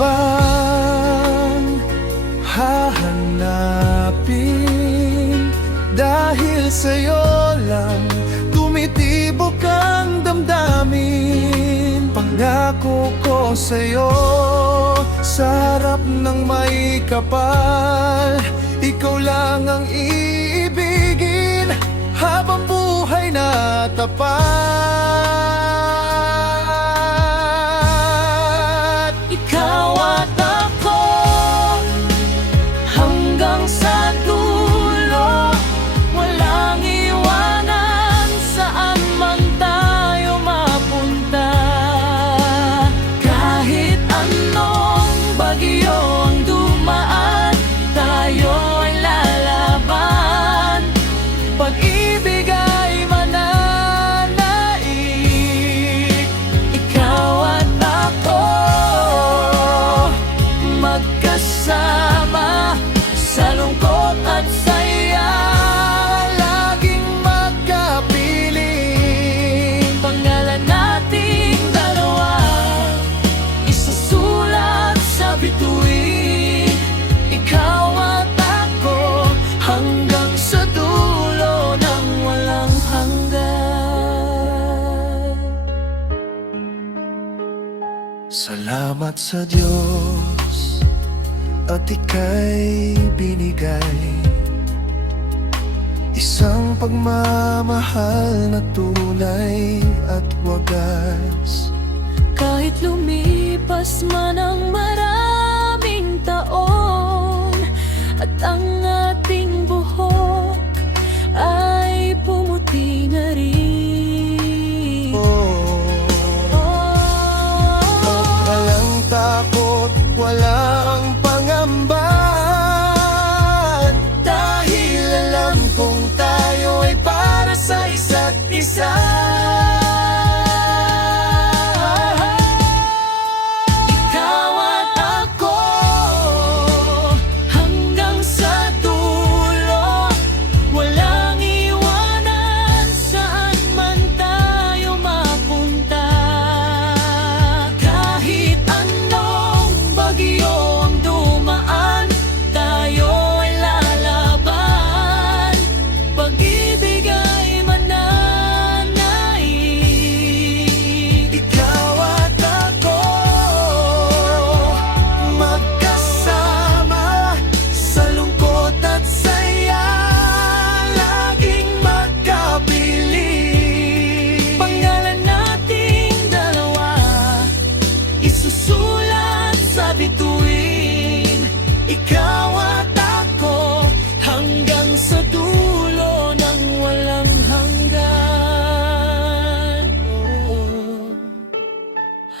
bang hahanapin? Dahil sa'yo lang tumitibok ang damdamin. Pangako ko sa'yo, sa harap ng may kapal, ikaw lang ang iibigin habang buhay na tapat. Ikaw at ako hanggang sa dulo, walang iwanan saan man tayo mapunta. Kahit anong bagyo ang dumaan, tayo ay lalaban. Pag-ibig ay mananaig. Ikaw at ako magkasama sa lungkot at saya, Laging magkapiling. pangalan nating dalawa isusulat sa bituin. Ikaw at ako hanggang sa dulo ng walang hanggan. Salamat sa Diyos at ika'y binigay isang pagmamahal na tunay at wagas. Kahit lumipas man ang maraming taon at ang ating buhok ay pumuti na rin. Walang takot, walang pangamba, dahil alam kong tayo ay para sa isa't isa. Ikaw at ako hanggang sa dulo, walang iwanan saan man tayo mapunta. Kahit anong bagyo ang dumaan, tayo ay lalaban. Pag-ibig ay mananaig. Ikaw at ako magkasama sa lungkot at saya, laging magkapiling. Pangalan nating dalawa isusulat sa bituin. Ikaw at ako hanggang sa dulo ng walang hanggan.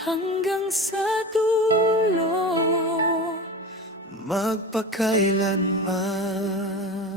Hanggang sa dulo. Magpakailanman.